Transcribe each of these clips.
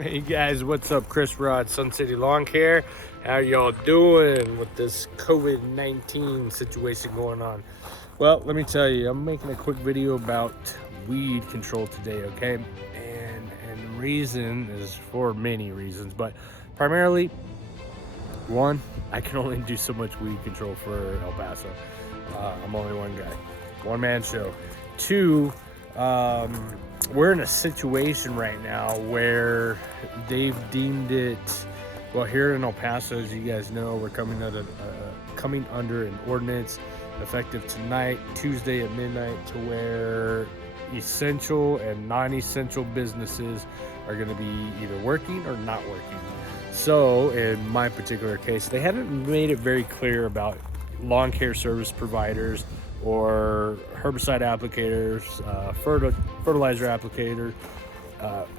Hey guys, what's up? Chris Rod, Sun City Lawn Care. How y'all doing with this COVID-19 situation going on? Well, let me tell you, I'm making a quick video about weed control today, okay? And the reason is for many reasons, but primarily, one, I can only do so much weed control for El Paso. I'm only one guy, one man show. Two, we're in a situation right now where they've deemed it, well, here in El Paso, as you guys know, we're coming under an ordinance effective tonight, Tuesday at midnight, to where essential and non-essential businesses are going to be either working or not working. So in my particular case, they haven't made it very clear about lawn care service providers or herbicide applicators, fertilizer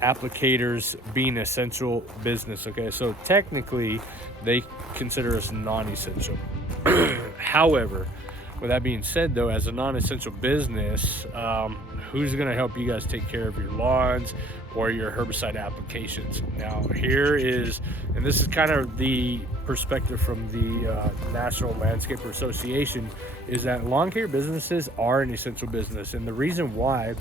applicators being essential business. Okay, so technically they consider us non-essential. However, with that being said, though, as a non-essential business, who's going to help you guys take care of your lawns or your herbicide applications? Now, here is, and this is kind of the perspective from the National Landscaper Association, is that lawn care businesses are an essential business. And the reason why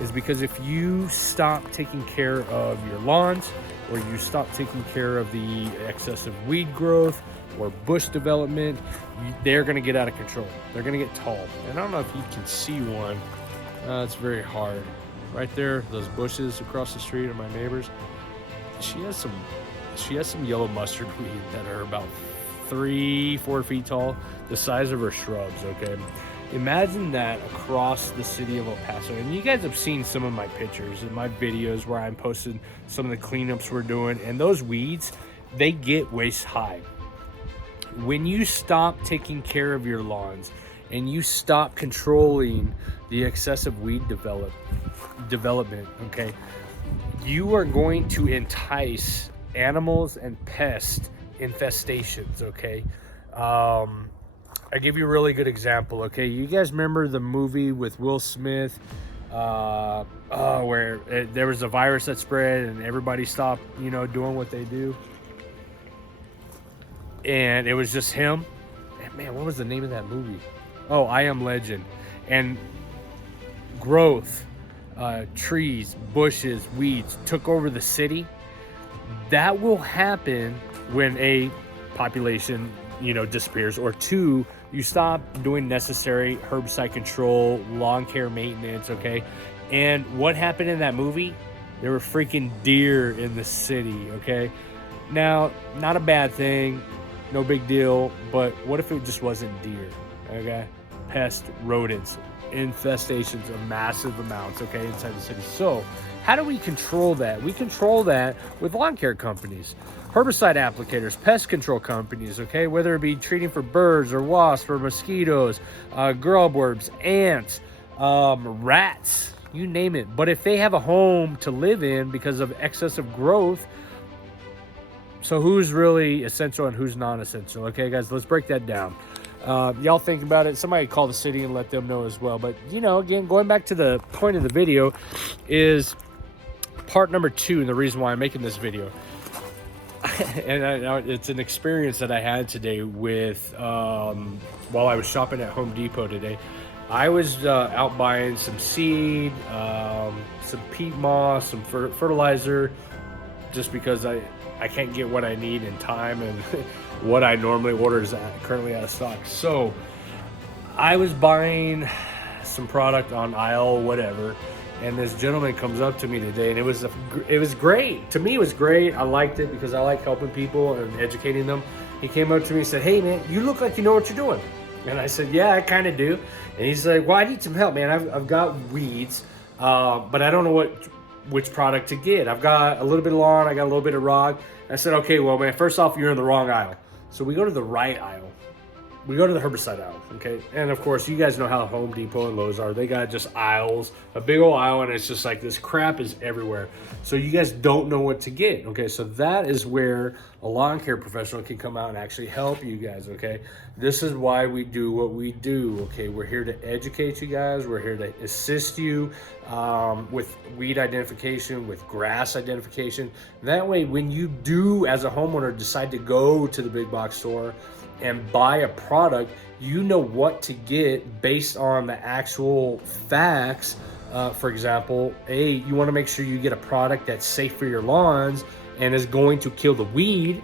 is because if you stop taking care of your lawns, or you stop taking care of the excessive weed growth or bush development, they're going to get out of control. They're going to get tall. And I don't know if you can see one. It's very hard. Right there, those bushes across the street of my neighbors. She has some yellow mustard weed that are about 3-4 feet tall, the size of her shrubs. Okay, imagine that across the city of El Paso. And you guys have seen some of my pictures and my videos where I'm posting some of the cleanups we're doing, and those weeds, they get waist high. When you stop taking care of your lawns and you stop controlling the excessive weed development, okay, you are going to entice animals and pest infestations. Okay, I give you a really good example. Okay, you guys remember the movie with Will Smith, where there was a virus that spread and everybody stopped, doing what they do, and it was just him. Man, what was the name of that movie? Oh, I Am Legend. And growth, trees, bushes, weeds took over the city. That will happen when a population, disappears, or two, you stop doing necessary herbicide control, lawn care maintenance. Okay, and what happened in that movie? There were freaking deer in the city. Okay, now, not a bad thing, no big deal, but what if it just wasn't deer? Okay, pest, rodents, infestations of massive amounts, okay, inside the city. So how do we control that? We control that with lawn care companies, herbicide applicators, pest control companies, okay, whether it be treating for birds or wasps or mosquitoes, grubworms, ants, rats, you name it. But if they have a home to live in because of excessive growth, so who's really essential and who's non-essential? Okay, guys, let's break that down. Y'all think about it. Somebody call the city and let them know as well. But, again, going back to the point of the video is part number 2, and the reason why I'm making this video. And it's an experience that I had today with, while I was shopping at Home Depot today. I was out buying some seed, some peat moss, some fertilizer, just because I can't get what I need in time, and what I normally order is currently out of stock. So I was buying some product on aisle whatever, and this gentleman comes up to me today, and it was great. To me, it was great. I liked it because I like helping people and educating them. He came up to me and said, "Hey man, you look like you know what you're doing." And I said, "Yeah, I kind of do." And he's like, "Well, I need some help, man. I've got weeds, but I don't know which product to get. I've got a little bit of lawn, I got a little bit of rock." I said, "Okay, well, man, first off, you're in the wrong aisle." So we go to the right aisle. we go to the herbicide aisle, okay? And of course, you guys know how Home Depot and Lowe's are. They got just aisles, a big old aisle, and it's just like this crap is everywhere. So you guys don't know what to get, okay? So that is where a lawn care professional can come out and actually help you guys, okay? This is why we do what we do, okay? We're here to educate you guys. We're here to assist you with weed identification, with grass identification. That way, when you do, as a homeowner, decide to go to the big box store and buy a product, you know what to get based on the actual facts. For example, you want to make sure you get a product that's safe for your lawns and is going to kill the weed,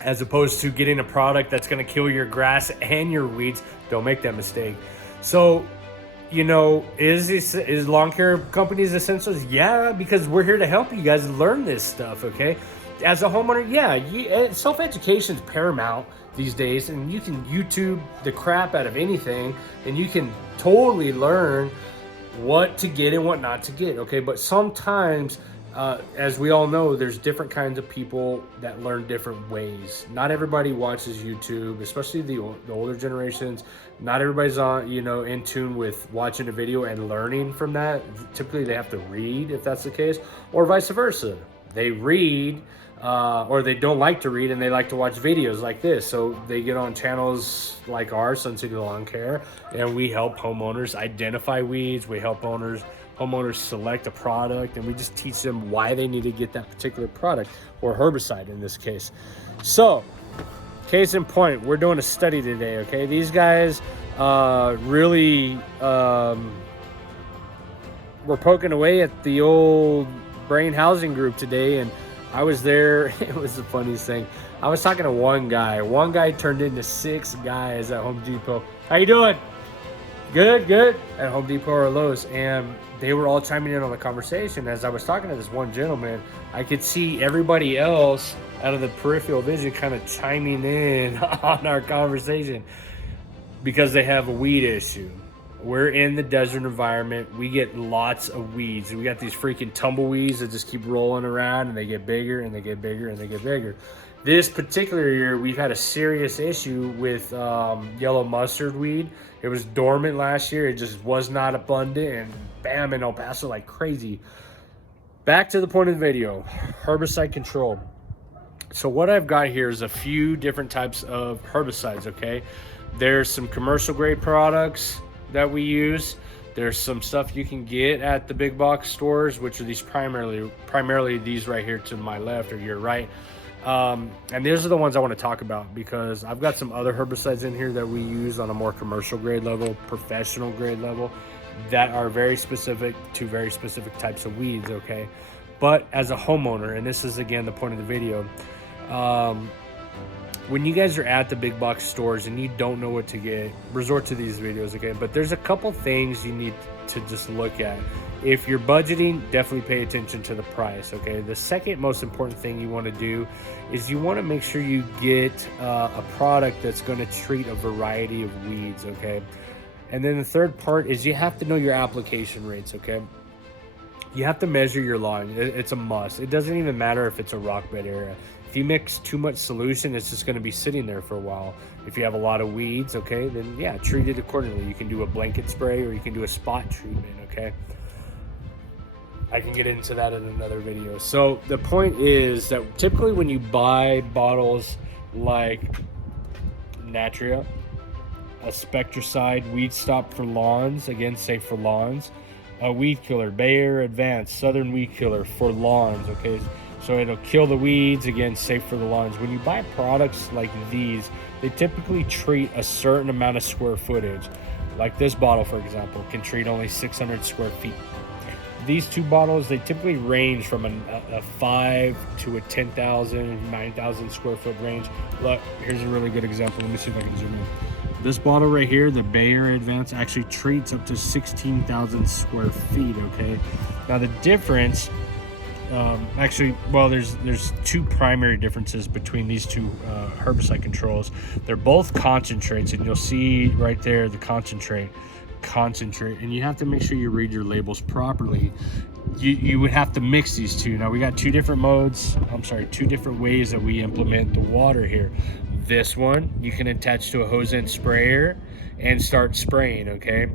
as opposed to getting a product that's going to kill your grass and your weeds. Don't make that mistake. So, you know, is lawn care companies essentials? Yeah, because we're here to help you guys learn this stuff, okay? As a homeowner, yeah, self-education is paramount these days, and you can YouTube the crap out of anything, and you can totally learn what to get and what not to get, okay? But sometimes, as we all know, there's different kinds of people that learn different ways. Not everybody watches YouTube, especially the older generations. Not everybody's in tune with watching a video and learning from that. Typically, they have to read, if that's the case, or vice versa. They read, or they don't like to read and they like to watch videos like this. So they get on channels like ours, Sun City Lawn Care, and we help homeowners identify weeds. We help homeowners select a product, and we just teach them why they need to get that particular product, or herbicide in this case. So, case in point, we're doing a study today, okay? These guys really were poking away at the old brain housing group today, and I was there. It was the funniest thing. I was talking to one guy. One guy turned into 6 guys at Home Depot. How you doing? Good. At Home Depot or Lowe's. And they were all chiming in on the conversation. As I was talking to this one gentleman, I could see everybody else out of the peripheral vision kind of chiming in on our conversation because they have a weed issue. We're in the desert environment. We get lots of weeds. We got these freaking tumbleweeds that just keep rolling around, and they get bigger and they get bigger and they get bigger. This particular year, we've had a serious issue with yellow mustard weed. It was dormant last year. It just was not abundant, and bam, in El Paso like crazy. Back to the point of the video, herbicide control. So what I've got here is a few different types of herbicides, okay? There's some commercial grade products that we use. There's some stuff you can get at the big box stores, which are these primarily these right here to my left or your right. And these are the ones I want to talk about, because I've got some other herbicides in here that we use on a more commercial grade level, professional grade level, that are very specific to very specific types of weeds, okay? But as a homeowner, and this is again the point of the video, when you guys are at the big box stores and you don't know what to get, resort to these videos, okay? But there's a couple things you need to just look at. If you're budgeting, definitely pay attention to the price, okay? The second most important thing you want to do is you want to make sure you get a product that's going to treat a variety of weeds, okay? And then the third part is you have to know your application rates, okay? You have to measure your lawn. It's a must. It doesn't even matter if it's a rock bed area. If you mix too much solution, it's just going to be sitting there for a while. If you have a lot of weeds, okay, then yeah, treat it accordingly. You can do a blanket spray or you can do a spot treatment, okay? I can get into that in another video. So the point is that typically when you buy bottles like Natria, a Spectracide, Weed Stop for lawns, again, safe for lawns, a weed killer, Bayer Advanced, Southern Weed Killer for lawns, okay? So it'll kill the weeds, again, safe for the lawns. When you buy products like these, they typically treat a certain amount of square footage. Like this bottle, for example, can treat only 600 square feet. These two bottles, they typically range from a 5 to a 10,000, 9,000 square foot range. Look, here's a really good example. Let me see if I can zoom in. This bottle right here, the Bayer Advanced, actually treats up to 16,000 square feet, okay? Now the difference, there's two primary differences between these two herbicide controls. They're both concentrates, and you'll see right there the concentrate, and you have to make sure you read your labels properly. You would have to mix these two. Now we got two different ways that we implement the water here. This one you can attach to a hose end sprayer and start spraying, okay?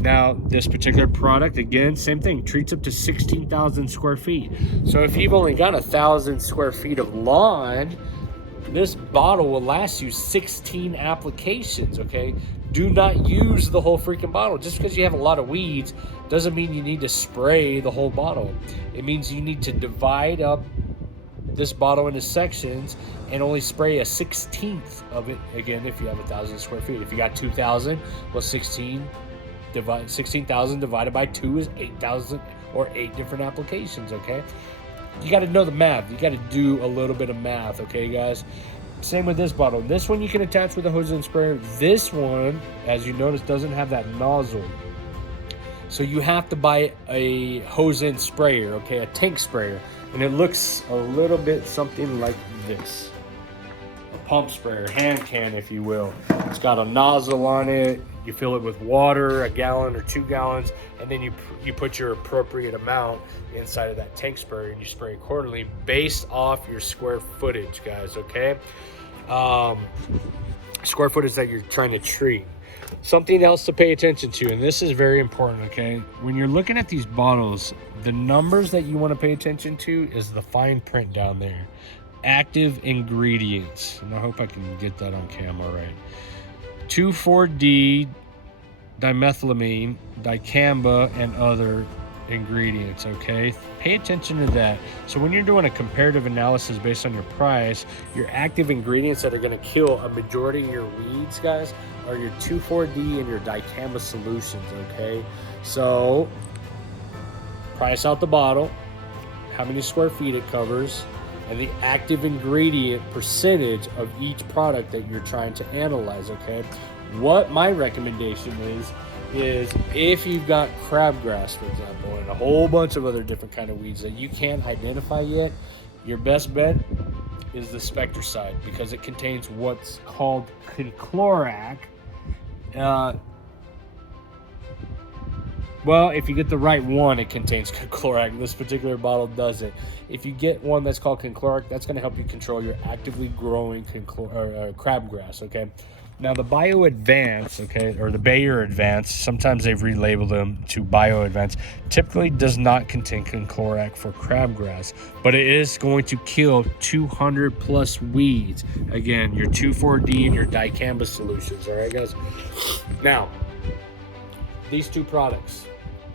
Now, this particular product, again, same thing, treats up to 16,000 square feet. So if you've only got 1,000 square feet of lawn, this bottle will last you 16 applications, okay? Do not use the whole freaking bottle. Just because you have a lot of weeds doesn't mean you need to spray the whole bottle. It means you need to divide up this bottle into sections and only spray a 16th of it, again, if you have 1,000 square feet. If you got 2,000, well, 16,000 divided by 2 is 8,000, or 8 different applications, okay? You got to know the math. You got to do a little bit of math, okay, guys? Same with this bottle. This one you can attach with a hose and sprayer. This one, as you notice, doesn't have that nozzle. So you have to buy a hose end sprayer, okay, a tank sprayer. And it looks a little bit something like this. A pump sprayer, hand can, if you will. It's got a nozzle on it. You fill it with water, a gallon or 2 gallons, and then you put your appropriate amount inside of that tank sprayer and you spray accordingly based off your square footage, guys, okay? Square footage that you're trying to treat. Something else to pay attention to, and this is very important, okay? When you're looking at these bottles, the numbers that you want to pay attention to is the fine print down there. Active ingredients, and I hope I can get that on camera right. 2,4-D, dimethylamine, dicamba, and other ingredients, okay? Pay attention to that. So when you're doing a comparative analysis based on your price, your active ingredients that are going to kill a majority of your weeds, guys, are your 2,4-D and your dicamba solutions, okay? So price out the bottle, how many square feet it covers, and the active ingredient percentage of each product that you're trying to analyze, okay? What my recommendation is if you've got crabgrass, for example, and a whole bunch of other different kind of weeds that you can't identify yet, your best bet is the Spectricide, because it contains what's called conchloric. Well, if you get the right one, it contains conchloric. This particular bottle doesn't. If you get one that's called conchloric, that's going to help you control your actively growing crabgrass, okay? Now, the Bio Advance, okay, or the Bayer Advance, sometimes they've relabeled them to Bio Advance, typically does not contain conchloric for crabgrass, but it is going to kill 200 plus weeds. Again, your 2,4-D and your dicamba solutions, all right, guys? Now, these two products,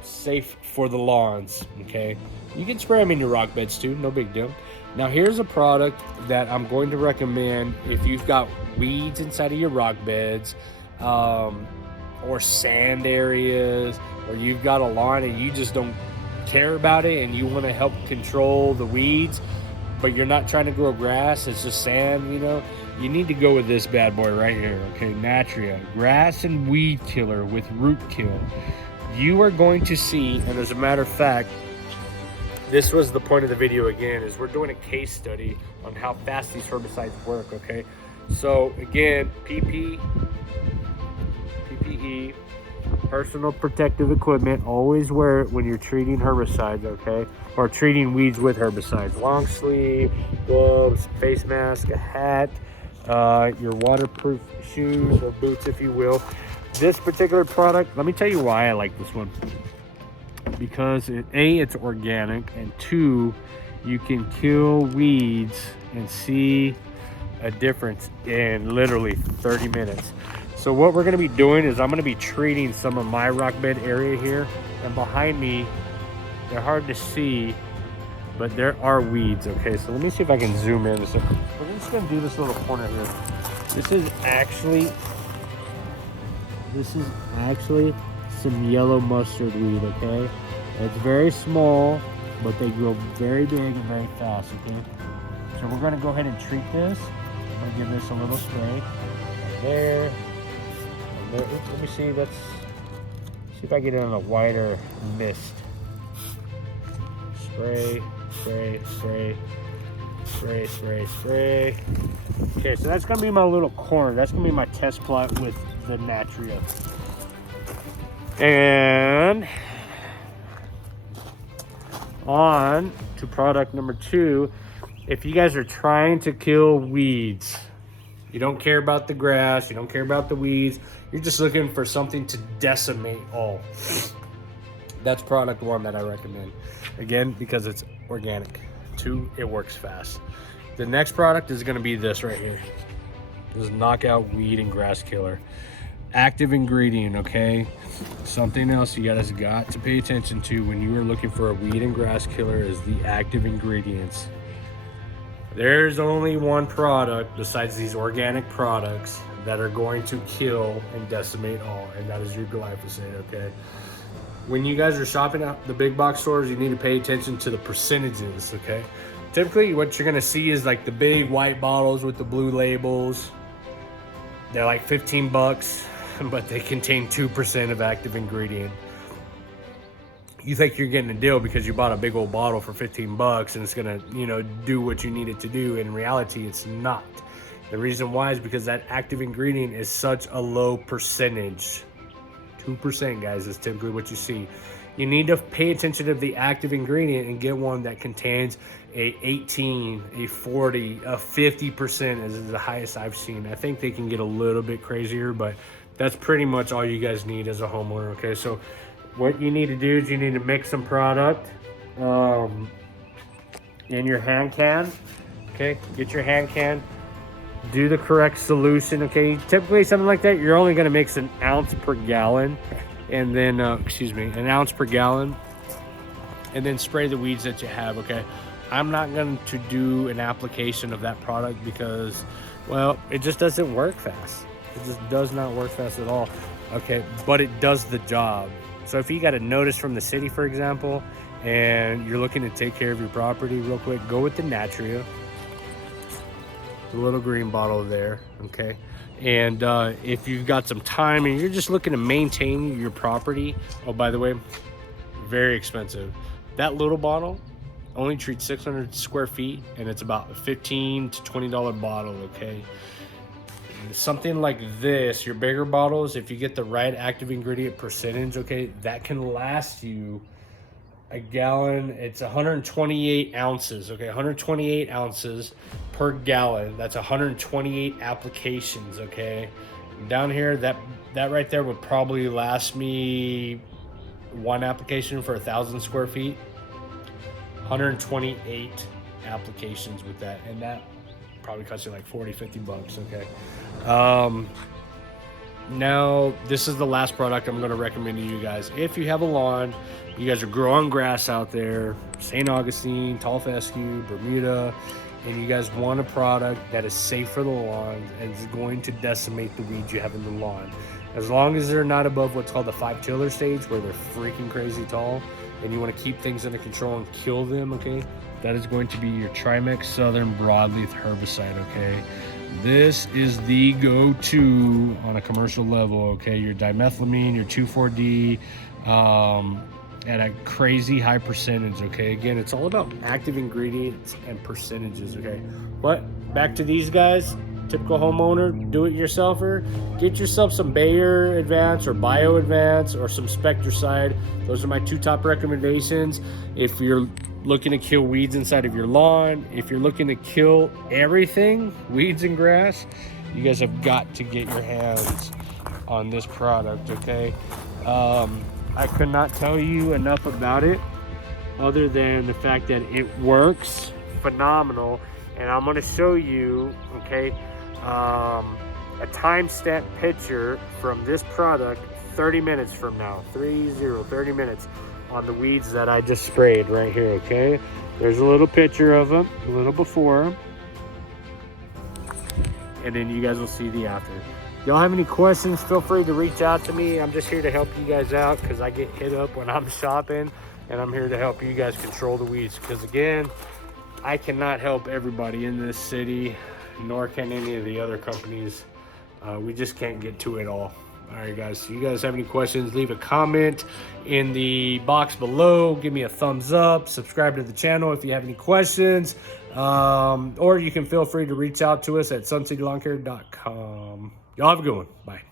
safe for the lawns, okay? You can spray them in your rock beds too, no big deal. Now, here's a product that I'm going to recommend if you've got weeds inside of your rock beds, or sand areas, or you've got a lawn and you just don't care about it and you want to help control the weeds, but you're not trying to grow grass, it's just sand, you know, you need to go with this bad boy right here, okay? Natria, grass and weed killer with root kill. You are going to see, and as a matter of fact, this was the point of the video again, is we're doing a case study on how fast these herbicides work, okay? So again, PPE, personal protective equipment, always wear it when you're treating herbicides, okay? Or treating weeds with herbicides. Long sleeve, gloves, face mask, a hat, your waterproof shoes or boots, if you will. This particular product, let me tell you why I like this one. Because it's organic, and 2, you can kill weeds and see a difference in literally 30 minutes. So what we're going to be doing is I'm going to be treating some of my rock bed area here, and behind me, they're hard to see, but there are weeds, okay? So let me see if I can zoom in. So we're just going to do this little corner here. This is actually some yellow mustard weed, okay? It's very small, but they grow very big and very fast, okay? So we're gonna go ahead and treat this. I'm gonna give this a little spray. Right there. Oops, let me see, let's see if I get it on a wider mist. Spray, spray, spray, spray, spray, spray. Okay, so that's gonna be my little corner. That's gonna be my test plot with the Natria. And on to product number 2. If you guys are trying to kill weeds, You don't care about the grass, you don't care about the weeds, you're just looking for something to decimate all. That's product 1 that I recommend. Again, because it's organic. 2, it works fast. The next product is gonna be this right here. This is Knockout Weed and Grass Killer. Active ingredient, okay? Something else you guys got to pay attention to when you are looking for a weed and grass killer is the active ingredients. There's only one product besides these organic products that are going to kill and decimate all, and that is your glyphosate, okay? When you guys are shopping at the big box stores, you need to pay attention to the percentages, okay? Typically, what you're gonna see is like the big white bottles with the blue labels. They're like 15 bucks, but they contain 2% of active ingredient. You think you're getting a deal because you bought a big old bottle for 15 bucks and it's gonna, you know, do what you need it to do. In reality, it's not. The reason why is because that active ingredient is such a low percentage. 2%, guys, is typically what you see. You need to pay attention to the active ingredient and get one that contains a 18, a 40, a 50% is the highest I've seen. I think they can get a little bit crazier, but that's pretty much all you guys need as a homeowner, okay? So what you need to do is you need to mix some product in your hand can, okay? Get your hand can, do the correct solution, okay? Typically something like that, you're only gonna mix an ounce per gallon, and then, an ounce per gallon, and then spray the weeds that you have, okay? I'm not going to do an application of that product because, well, it just doesn't work fast. It just does not work fast at all, okay? But it does the job. So if you got a notice from the city, for example, and you're looking to take care of your property real quick, go with the Natria, the little green bottle there, okay? And if you've got some time and you're just looking to maintain your property, oh, by the way, very expensive. That little bottle only treats 600 square feet, and it's about a $15 to $20 bottle, okay? Something like this, your bigger bottles, if you get the right active ingredient percentage, okay, that can last you a gallon. It's 128 ounces, okay? 128 ounces per gallon. That's 128 applications, okay? Down here, that right there would probably last me one application for 1,000 square feet. 128 applications with that, and that probably costs you like 40-50 bucks, okay? Now this is the last product I'm going to recommend to you guys. If you have a lawn, you guys are growing grass out there, St. Augustine, tall fescue, Bermuda, and you guys want a product that is safe for the lawn and is going to decimate the weeds you have in the lawn, as long as they're not above what's called the 5 tiller stage, where they're freaking crazy tall and you want to keep things under control and kill them, okay, that is going to be your Trimex Southern Broadleaf herbicide, okay? This is the go-to on a commercial level, okay? Your dimethylamine, your 2,4-D, at a crazy high percentage, okay? Again, it's all about active ingredients and percentages, okay? But back to these guys, typical homeowner, do-it-yourselfer, get yourself some Bayer Advance or Bio Advance or some Spectracide. Those are my 2 top recommendations. If you're looking to kill weeds inside of your lawn, if you're looking to kill everything, weeds and grass, you guys have got to get your hands on this product, okay? I could not tell you enough about it other than the fact that it works phenomenal. And I'm going to show you, okay, a timestamp picture from this product 30 minutes from now, 30 minutes, on the weeds that I just sprayed right here, okay? There's a little picture of them, a little before, and then you guys will see the after. Y'all have any questions, feel free to reach out to me. I'm just here to help you guys out because I get hit up when I'm shopping, and I'm here to help you guys control the weeds because, again, I cannot help everybody in this city, nor can any of the other companies. We just can't get to it all. All right, guys, so you guys have any questions, leave a comment in the box below. Give me a thumbs up. Subscribe to the channel if you have any questions. Or you can feel free to reach out to us at suncitylawncare.com. Y'all have a good one. Bye.